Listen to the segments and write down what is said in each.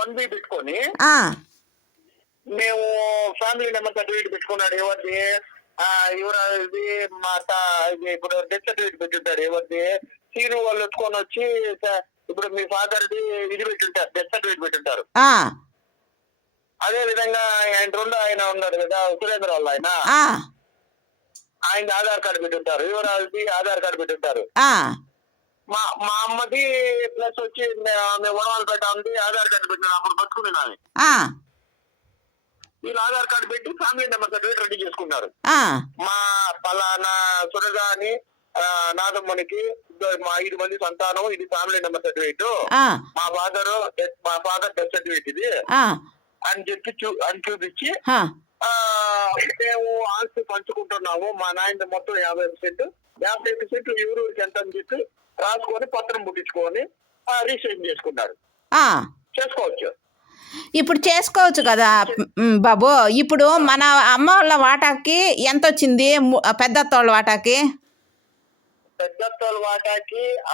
1B పెట్టుకొని మేము family number certificate పెట్టుకున్నాడు. ఎవరిది యువరాజుది మా ఇది ఇప్పుడు డెత్ సర్టిఫికేట్ పెట్టుంటాడు. ఎవరిది సీను వాళ్ళు ఎత్తుకొని వచ్చి ఇప్పుడు మీ ఫాదర్ది ఇది పెట్టుంటారు, డెత్ సర్టిఫికేట్ పెట్టుంటారు. అదే విధంగా ఆయన ఉన్నాడు కదా సురేంద్ర వాళ్ళు, ఆయన ఆధార్ కార్డు పెట్టుంటారు. యువరాజుది ఆధార్ కార్డు పెట్టుంటారు. మా అమ్మది ప్లస్ వచ్చి వనవాళ్ళపేట ఉంది, ఆధార్ కార్డు పెట్టినాను. అప్పుడు బతుకున్నాను. వీళ్ళు ఆధార్ కార్డు పెట్టి ఫ్యామిలీ నెంబర్ సర్టిఫికేట్ రెడీ చేసుకున్నారు. మా పలానా సురగా అని నాదమ్మనికి మా 5 మంది సంతానం, ఇది ఫ్యామిలీ నెంబర్ సర్టిఫికేట్, మా ఫాదర్ డెత్ సర్టిఫికేట్ ఇది అని చెప్పి చూపించి మేము ఆస్తి పంచుకుంటున్నాము. మా నాయన మొత్తం 50%, 50% ఎవరికి ఎంత అని చెప్పి రాసుకొని పత్రం పుట్టించుకొని రిజిస్ట్రేషన్ చేసుకున్నారు. చేసుకోవచ్చు. ఇప్పుడు చేసుకోవచ్చు కదా బాబు. ఇప్పుడు మన అమ్మ వాళ్ళ వాటాకి ఎంత వచ్చింది? పెద్దత్తోళ్ళ వాటాకి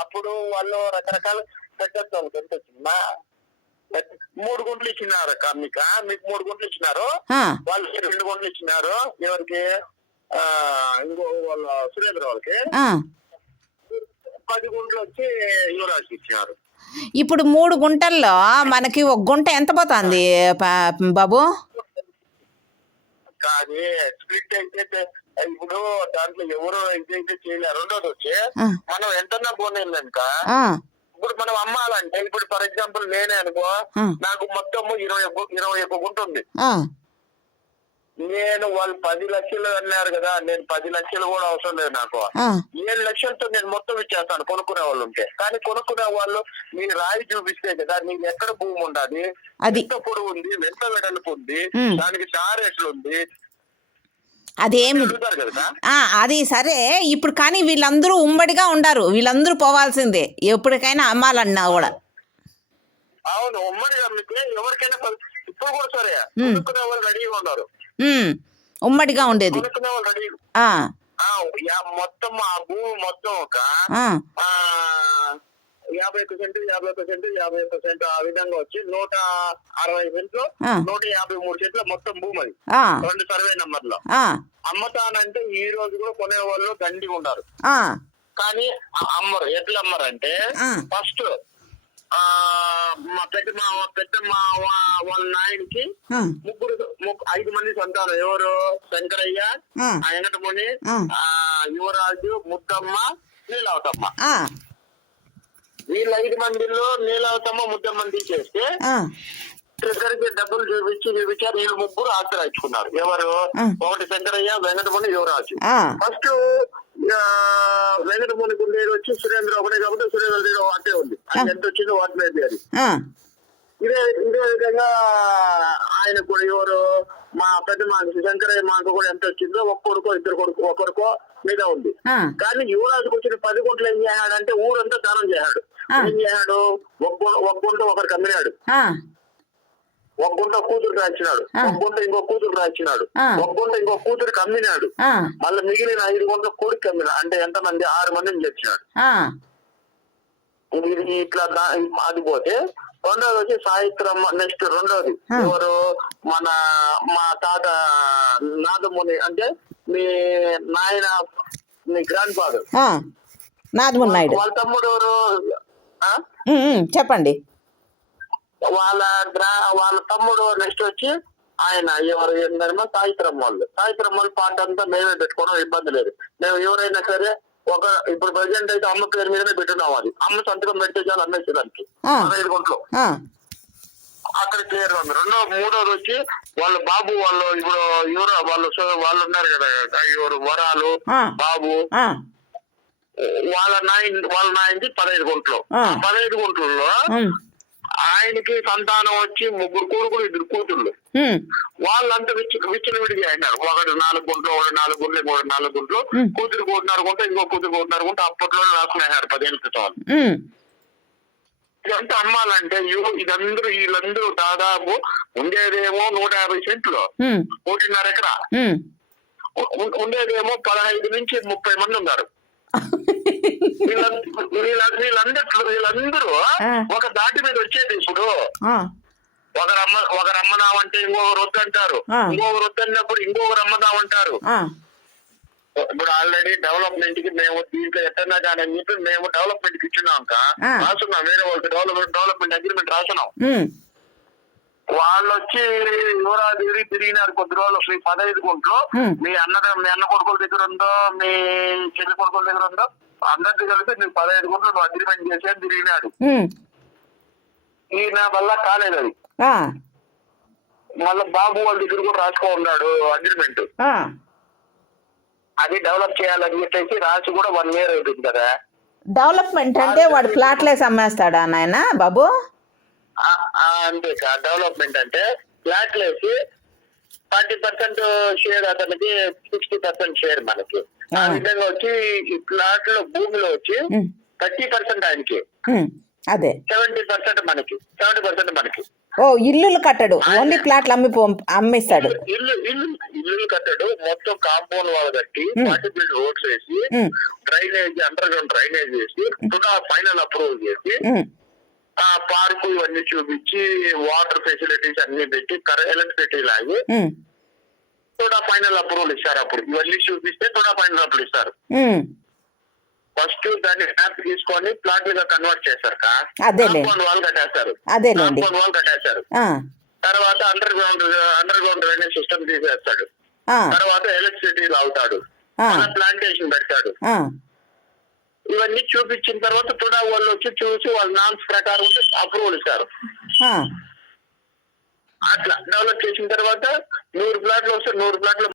అప్పుడు వాళ్ళు రకరకాల పెద్దత్తోళ్ళకి ఎంత వచ్చిందా? 3 గుంటలు ఇచ్చినారు. మీకు 3 గుంటలు ఇచ్చినారు, వాళ్ళకి 2 గుంటలు ఇచ్చినారు. ఎవరికి? ఇంకో వాళ్ళ సురేంద్ర వాళ్ళకి 10 గుంటలు వచ్చి యువరాజుకి ఇచ్చినారు. ఇప్పుడు 3 గుంటల్లో మనకి 1 గుంట ఎంత పోతుంది బాబు? కానీ స్ప్లిట్ అయితే ఇప్పుడు దాంట్లో ఎవరు ఇదైతే చేయలేరు. రెండోది వచ్చి మనం ఎంతన్నా పోనేక ఇప్పుడు మనం అమ్మాలంటే, ఇప్పుడు ఫర్ ఎగ్జాంపుల్ నేనే అనుకో, నాకు మొత్తము 21 గుంట ఉంది. నేను వాళ్ళు 10 లక్షలు అన్నారు కదా, నేను 10 లక్షలు కూడా అవసరం లేదు. నాకు 7 లక్షలతో నేను మొత్తం ఇచ్చేస్తాను కొనుక్కునే వాళ్ళు ఉంటే. కానీ కొనుక్కునే వాళ్ళు మీరు రాయి చూపిస్తే కదా నీకు ఎక్కడ భూమి ఉండాలి, ఎంత పొడవు ఉంది, ఎంత వెడల్పు ఉంది, దానికి తారు ఎట్లుంది, అదేమి అది సరే. ఇప్పుడు కానీ వీళ్ళందరూ ఉమ్మడిగా ఉండారు, వీళ్ళందరూ పోవాల్సిందే ఎప్పటికైనా అమ్మాలన్నా కూడా. అవును, ఉమ్మడిగా మీకు ఎవరికైనా ఇప్పుడు కూడా సరే కొనుక్కునే వాళ్ళు రెడీగా ఉన్నారు. ఉమ్మడిగా ఉండేది మొత్తం ఆ భూమి మొత్తం ఒక 50% 50% ఆ విధంగా వచ్చి 160 సెంట్లు 153 సెంట్ల మొత్తం భూమి. అది 2 సర్వే నంబర్లో అమ్మతానంటే ఈ రోజు కూడా కొనే వాళ్ళు దండిగా ఉన్నారు. కానీ అమ్మరు. ఎట్లా అమ్మరంటే ఫస్ట్ మా పెద్దమ్మ వాళ్ళ నాయనకి 5 మంది సంతానం. ఎవరు? శంకరయ్య, వెంకటముని, యువరాజు, ముద్దమ్మ, నీలావతమ్మ. వీళ్ళ 5 మందిలో నీలావతమ్మ, ముద్దమ్మని తీసేస్తే ఇద్దరికి డబ్బులు చూపించారు. వీళ్ళు 3 ఆస్తి రాయించుకున్నారు. ఎవరు? ఒకటి శంకరయ్య, వెంకటముని, యువరాజు. ఫస్ట్ వెంకటముని ఉండేది వచ్చి సురేంద్ర ఒకటే కాబట్టి సురేంద్ర వాటే ఉంది. అది ఎంత వచ్చిందో వాటి మీద అది. ఇదే విధంగా ఆయన కూడా ఎవరు? మా పెద్ద మాకు శంకరయ్య మాకు కూడా ఎంత వచ్చిందో ఒక కొడుకో 2 కొడుకు ఒకరికో మీద ఉంది. కానీ యువరాజుకు వచ్చిన 10 గుంటలు ఏం చేశాడంటే ఊరంతా దానం చేశాడు. ఏం చేశాడు? ఒక గుంట ఒకరికి అమ్మినాడు, 1 గుంట కూతురు రాయించినాడు, 1 గుంట ఇంకో కూతురు రాయించినాడు, 1 గుంట ఇంకో కూతురికి అమ్మినాడు. మళ్ళీ మిగిలిన 5 గుంటల కొడుకు అమ్మినాడు. అంటే ఎంతమంది? 6 మందిని చేర్చినాడు. ఇట్లా అది పోతే రెండోది వచ్చి సాయిత్రమ్మ. నెక్స్ట్ రెండోది ఎవరు? మా తాత నాదముని, అంటే మీ నాయన, మీ గ్రాండ్ ఫాదర్ నాదముని నాయుడు. వాళ్ళ తమ్ముడు ఎవరు? చెప్పండి. వాళ్ళ తమ్ముడు నెక్స్ట్ వచ్చి ఆయన ఎవరు? ఏంటంటే సాయిత్రమ్మ వాళ్ళు పాట అంతా మేమే పెట్టుకోవడం ఇబ్బంది లేదు. మేము ఎవరైనా సరే ఇప్పుడు ప్రెసిడెంట్ అయితే అమ్మ పేరు మీదనే పెట్టున్నాం. అది అమ్మ సంతకం పెడితే చాలు అమ్మేసేదానికి 15 గుంటలు అక్కడ క్లియర్ గా ఉంది. మూడోది వచ్చి వాళ్ళ బాబు వాళ్ళు ఇప్పుడు వాళ్ళు ఉన్నారు కదా, ఎవరు? వరాలు బాబు, వాళ్ళ నాయనకి 15 గుంటలు. 15 గుంటల్లో ఆయనకి సంతానం వచ్చి 3 కొడుకులు 2 కూతుళ్ళు. వాళ్ళంతా విచ్చలవిడిగా అయినారు. ఒకటి 4 గుంటలు, ఒకటి 4 గుంటలు, ఇంకొకటి 4 గుంటలు. కూతురు 1.5 గుంట, ఇంకో కూతురు 1.5 గుంట. అప్పట్లోనే రాసుకునేసారు 10 ఏళ్ళ క్రితం. ఇదంతా అమ్మాలంటే వీళ్ళందరూ దాదాపు ఉండేదేమో 150 సెంట్లు, 1.5 ఎకరా. ఉండేదేమో 15 నుంచి 30 మంది ఉన్నారు. వీళ్ళందరూ ఒక దాటి మీద వచ్చేది. ఇప్పుడు ఒకరు అమ్మదామంటే ఇంకొకరు వద్దు అంటారు, ఆ. ఇంకొకరు వద్దు అన్నప్పుడు ఇంకొకరు అమ్మదామంటారు. ఆ, ఇప్పుడు ఆల్రెడీ డెవలప్మెంట్ కి మేము దీంట్లో ఎట్టన్నా కానీ అని చెప్పి మేము డెవలప్మెంట్ కి ఇచ్చున్నాం ఆ. రాసున్నాం, వేరే వాళ్ళకి డెవలప్మెంట్ అగ్రిమెంట్ రాసున్నాం. ఉమ్, వాళ్ళు వచ్చి యువరాజు తిరిగినారు కొద్ది రోజులు, మీ 15 గుంట్లు మీ అన్న కొడుకుల దగ్గర ఉందో, మీ చెల్లి కొడుకుల దగ్గర ఉందో, అందరికీ కలిపి నీకు 15 గుంట్లు నువ్వు అగ్రిమెంట్ చేసి అని తిరిగినాడు. ఉమ్, ఈయన వల్ల కాలేదు అది. ఆ, మళ్ళీ బాబు వాళ్ళ దగ్గర కూడా రాసుకో ఉన్నాడు అగ్రిమెంట్. ఆ. అది డెవలప్ చేయాలని చెప్పేసి రాసి కూడా 1 year అవుతుంది కదా. డెవలప్మెంట్ అంటే వాడు ప్లాట్లేసి అమ్మేస్తాడా నాయన బాబు? అంతే కాదు, డెవలప్మెంట్ అంటే ఫ్లాట్లు వేసి 40% షేర్ అతనికి, 60% షేర్ మనకి. ఆ విధంగా వచ్చి ఈ ప్లాట్ లో భూమిలో వచ్చి 30% ఆయనకి, అదే 70% మనకి, 70% మనకి. ఓ, ఇల్లులు కట్టడు, ఓన్లీ ప్లాట్లు అమ్మిస్తాడు. ఇల్లు కట్టాడు, మొత్తం కాంపౌండ్ వాళ్ళు కట్టి 40 feet రోడ్స్ వేసి, డ్రైనేజ్ అండర్ గ్రౌండ్ డ్రైనేజ్ వేసి, ఫైనల్ అప్రూవల్ చేసి, ఆ పార్కు ఇవన్నీ చూపించి, వాటర్ ఫెసిలిటీస్ అన్ని పెట్టి, ఎలక్ట్రిసిటీ లాగి ఫైనల్ అప్రూవల్ ఇస్తారు. అప్పుడు ఇవన్నీ చూపిస్తే ఫైనల్ అప్రూవల్ ఇస్తారు. ఫస్ట్ దాన్ని స్టాంప్ తీసుకొని ప్లాట్ గా కన్వర్ట్ చేస్తారు. కాంపౌండ్ వాళ్ళు కట్టేస్తారు, కాంపౌండ్ వాళ్ళు కట్టేస్తారు. తర్వాత అండర్ గ్రౌండ్ డ్రైనేజ్ సిస్టమ్ తీసేస్తాడు. తర్వాత ఎలక్ట్రిసిటీ లాగుతాడు, ప్లాంటేషన్ పెడతాడు. ఇవన్నీ చూపించిన తర్వాత కూడా వాళ్ళు వచ్చి చూసి వాళ్ళ నామ్స్ ప్రకారం అప్రూవల్ ఇస్తారు. అట్లా డెవలప్ చేసిన తర్వాత 100 ప్లాట్లు వస్తే 100 ప్లాట్లు